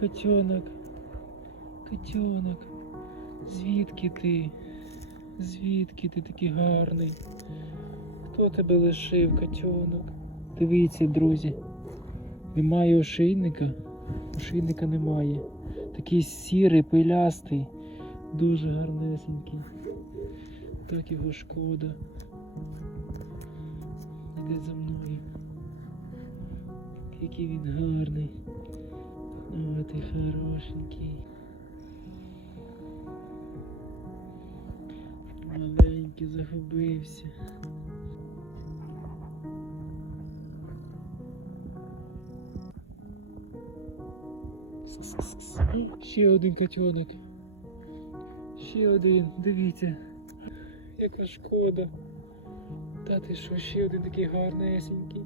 котенок. Котенок. Звідки ти? Звідки ти такий гарний? Хто тебе лишив, котенок? Дивіться, друзі. Немає ошейника. Ошейника немає. Такий сірий, пилястий, дуже гарнесенький. Так його шкода. Іде за мною. Який він гарний. О, ти хорошенький. Маленький загубився. Ще один котенок. Ще один, дивіться. Яка шкода. Та ти що, ще один такий гарнесенький.